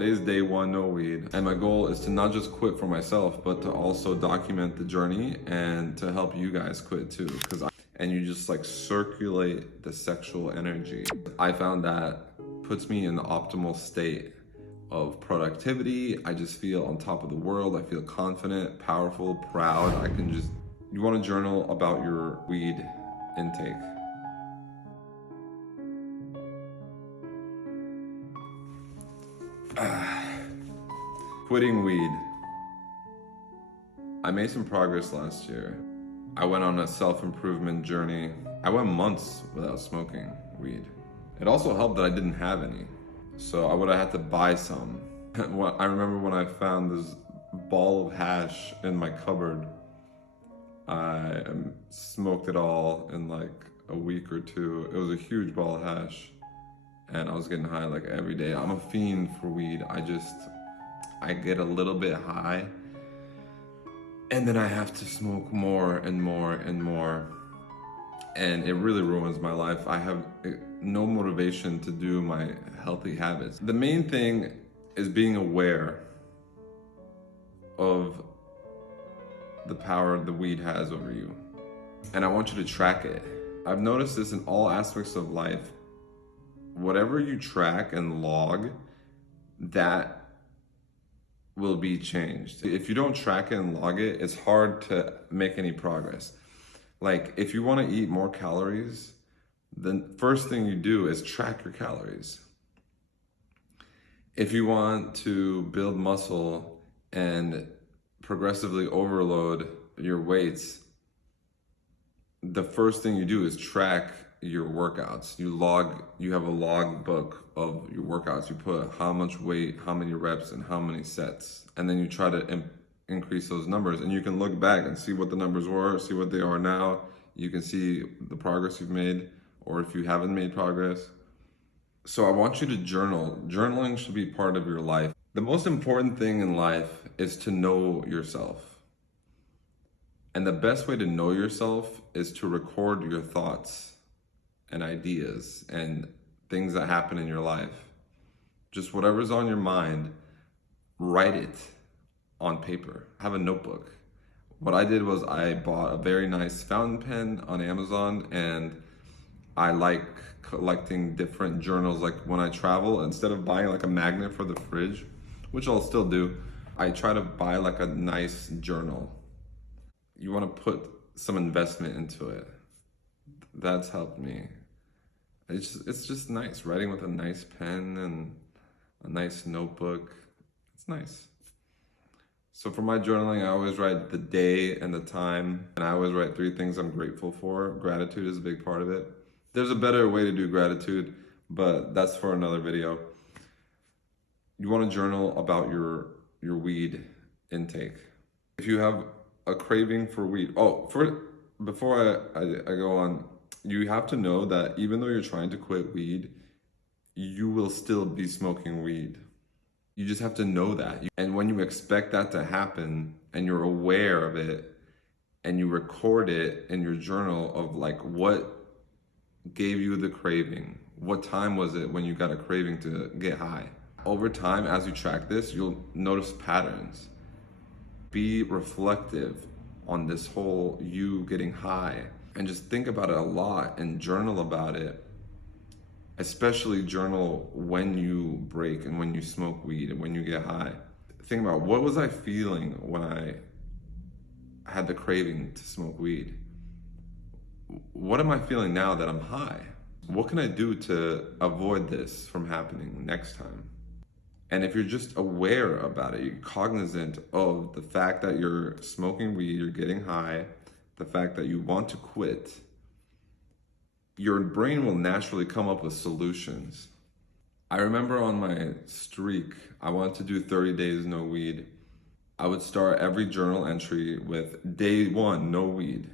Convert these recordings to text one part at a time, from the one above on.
Today's day one, no weed. And my goal is to not just quit for myself, but to also document the journey and to help you guys quit too. And you just like circulate the sexual energy. I found that puts me in the optimal state of productivity. I just feel on top of the world. I feel confident, powerful, proud. You want to journal about your weed intake. Quitting weed. I made some progress last year. I went on a self-improvement journey. I went months without smoking weed. It also helped that I didn't have any, so I would have had to buy some. I remember when I found this ball of hash in my cupboard. I smoked it all in like a week or two. It was a huge ball of hash, and I was getting high like every day. I'm a fiend for weed. I get a little bit high, and then I have to smoke more and more and more, and it really ruins my life. I have no motivation to do my healthy habits. The main thing is being aware of the power the weed has over you, and I want you to track it. I've noticed this in all aspects of life. Whatever you track and log, that will be changed. If you don't track it and log it, it's hard to make any progress. Like if you want to eat more calories, the first thing you do is track your calories. If you want to build muscle and progressively overload your weights, the first thing you do is track your workouts. You have a log book of your workouts. You put how much weight, how many reps, and how many sets. And then you try to increase those numbers. And you can look back and see what the numbers were, see what they are now. You can see the progress you've made, or if you haven't made progress. So I want you to journal. Journaling should be part of your life. The most important thing in life is to know yourself. And the best way to know yourself is to record your thoughts and ideas and things that happen in your life. Just whatever's on your mind, write it on paper. Have a notebook. What I did was I bought a very nice fountain pen on Amazon, and I like collecting different journals. Like when I travel, instead of buying like a magnet for the fridge, which I'll still do, I try to buy like a nice journal. You want to put some investment into it. That's helped me. It's just nice writing with a nice pen and a nice notebook. It's nice. So for my journaling, I always write the day and the time, and I always write 3 things I'm grateful for. Gratitude is a big part of it. There's a better way to do gratitude, but that's for another video. You want to journal about your weed intake. If you have a craving for weed, before I go on, you have to know that even though you're trying to quit weed, you will still be smoking weed. You just have to know that. And when you expect that to happen and you're aware of it and you record it in your journal of like what gave you the craving, what time was it when you got a craving to get high? Over time, as you track this, you'll notice patterns. Be reflective on this whole you getting high, and just think about it a lot and journal about it. Especially journal when you break and when you smoke weed and when you get high. Think about, what was I feeling when I had the craving to smoke weed? What am I feeling now that I'm high? What can I do to avoid this from happening next time? And if you're just aware about it, you're cognizant of the fact that you're smoking weed, you're getting high, the fact that you want to quit, your brain will naturally come up with solutions. I remember on my streak, I wanted to do 30 days no weed. I would start every journal entry with day 1, no weed.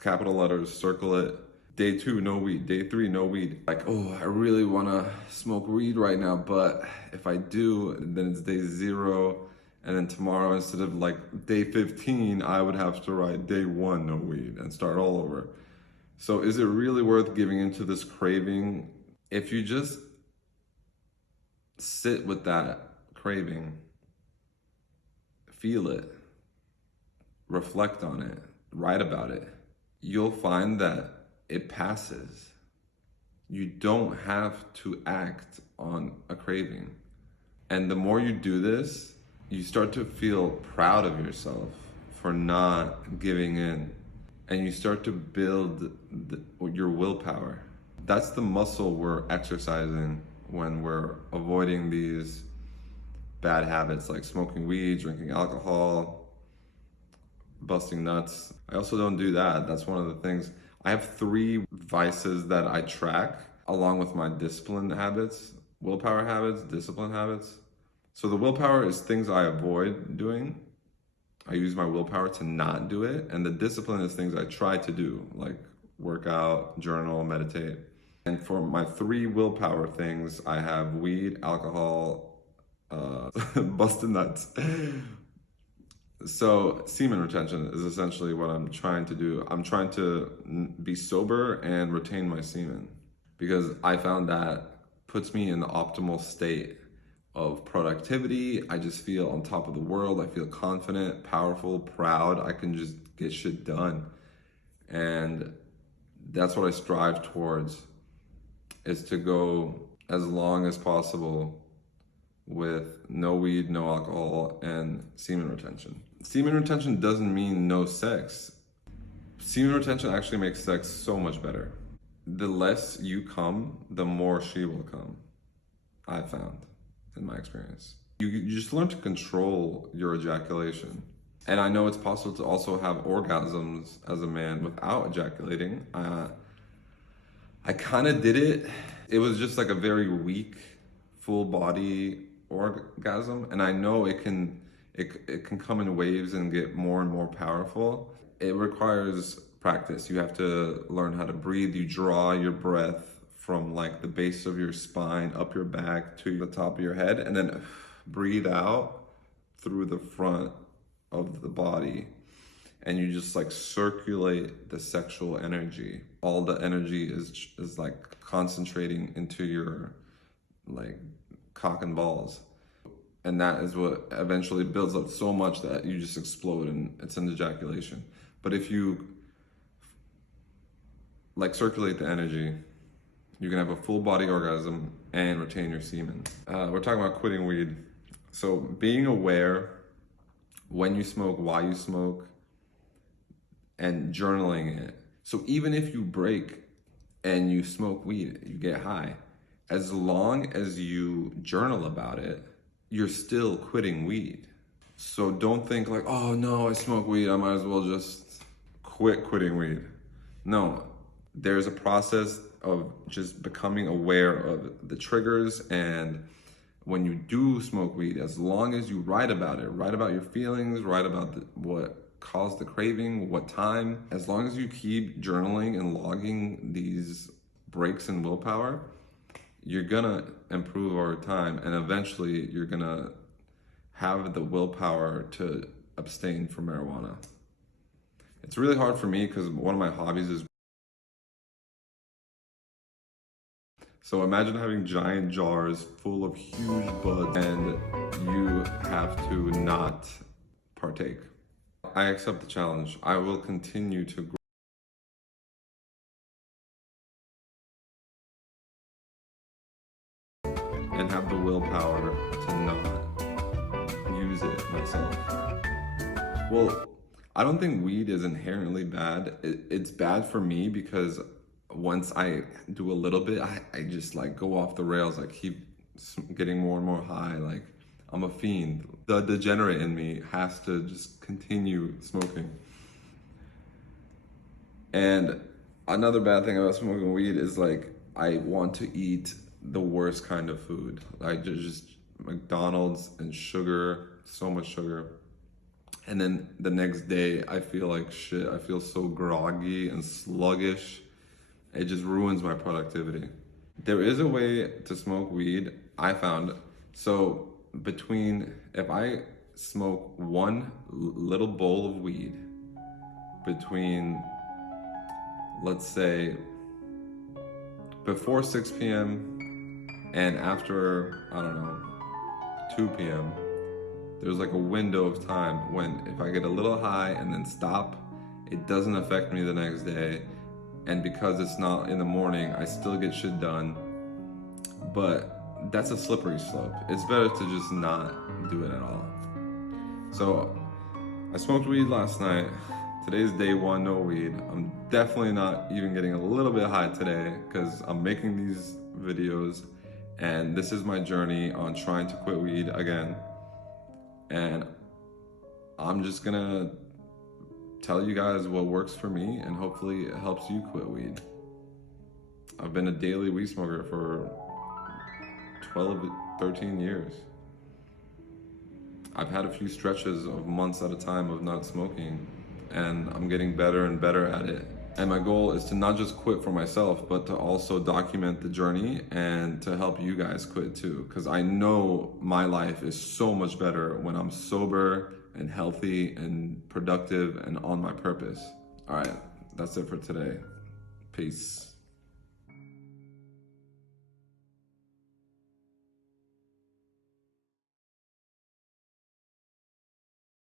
Capital letters, circle it. Day 2, no weed. Day 3, no weed. Like, oh, I really wanna smoke weed right now, but if I do, then it's day 0. And then tomorrow, instead of like day 15, I would have to write day 1, no weed, and start all over. So is it really worth giving into this craving? If you just sit with that craving, feel it, reflect on it, write about it. You'll find that it passes. You don't have to act on a craving. And the more you do this, you start to feel proud of yourself for not giving in. And you start to build your willpower. That's the muscle we're exercising when we're avoiding these bad habits like smoking weed, drinking alcohol, busting nuts. I also don't do that. That's one of the things. I have 3 vices that I track along with my discipline habits, willpower habits, discipline habits. So the willpower is things I avoid doing. I use my willpower to not do it. And the discipline is things I try to do, like work out, journal, meditate. And for my 3 willpower things, I have weed, alcohol, busting nuts. So semen retention is essentially what I'm trying to do. I'm trying to be sober and retain my semen because I found that puts me in the optimal state of productivity. I just feel on top of the world. I feel confident, powerful, proud. I can just get shit done. And that's what I strive towards, is to go as long as possible with no weed, no alcohol, and semen retention. Semen retention doesn't mean no sex. Semen retention actually makes sex so much better. The less you come, the more she will come, I found in my experience. You just learn to control your ejaculation. And I know it's possible to also have orgasms as a man without ejaculating. I kind of did it. It was just like a very weak, full body orgasm. And I know it can come in waves and get more and more powerful. It requires practice. You have to learn how to breathe. You draw your breath from like the base of your spine up your back to the top of your head, and then breathe out through the front of the body. And you just like circulate the sexual energy. All the energy is like concentrating into your like cock and balls. And that is what eventually builds up so much that you just explode and it's an ejaculation. But if you like circulate the energy, you can have a full body orgasm and retain your semen. We're talking about quitting weed. So being aware when you smoke, why you smoke, and journaling it. So even if you break and you smoke weed, you get high, as long as you journal about it, you're still quitting weed. So don't think like, oh no, I smoke weed, I might as well just quitting weed. No, there's a process of just becoming aware of the triggers. And when you do smoke weed, as long as you write about it, write about your feelings, write about what caused the craving, what time, as long as you keep journaling and logging these breaks in willpower, you're gonna improve over time, and eventually you're gonna have the willpower to abstain from marijuana. It's really hard for me because one of my hobbies is. So imagine having giant jars full of huge buds and you have to not partake. I accept the challenge. I will continue to grow and have the willpower to not use it myself. Well, I don't think weed is inherently bad. It's bad for me because once I do a little bit, I just like go off the rails. I keep getting more and more high. Like I'm a fiend. The degenerate in me has to just continue smoking. And another bad thing about smoking weed is like I want to eat the worst kind of food. Like just McDonald's and sugar, so much sugar. And then the next day I feel like shit. I feel so groggy and sluggish. It just ruins my productivity. There is a way to smoke weed, I found. So if I smoke one little bowl of weed between, let's say, before 6 p.m. and after, I don't know, 2 p.m. There's like a window of time when if I get a little high and then stop, it doesn't affect me the next day. And because it's not in the morning, I still get shit done. But that's a slippery slope. It's better to just not do it at all. So I smoked weed last night. Today's day one, no weed. I'm definitely not even getting a little bit high today because I'm making these videos and this is my journey on trying to quit weed again. And I'm just gonna tell you guys what works for me and hopefully it helps you quit weed. I've been a daily weed smoker for 12, 13 years. I've had a few stretches of months at a time of not smoking, and I'm getting better and better at it. And my goal is to not just quit for myself, but to also document the journey and to help you guys quit too. Because I know my life is so much better when I'm sober and healthy and productive and on my purpose. All right, that's it for today. Peace.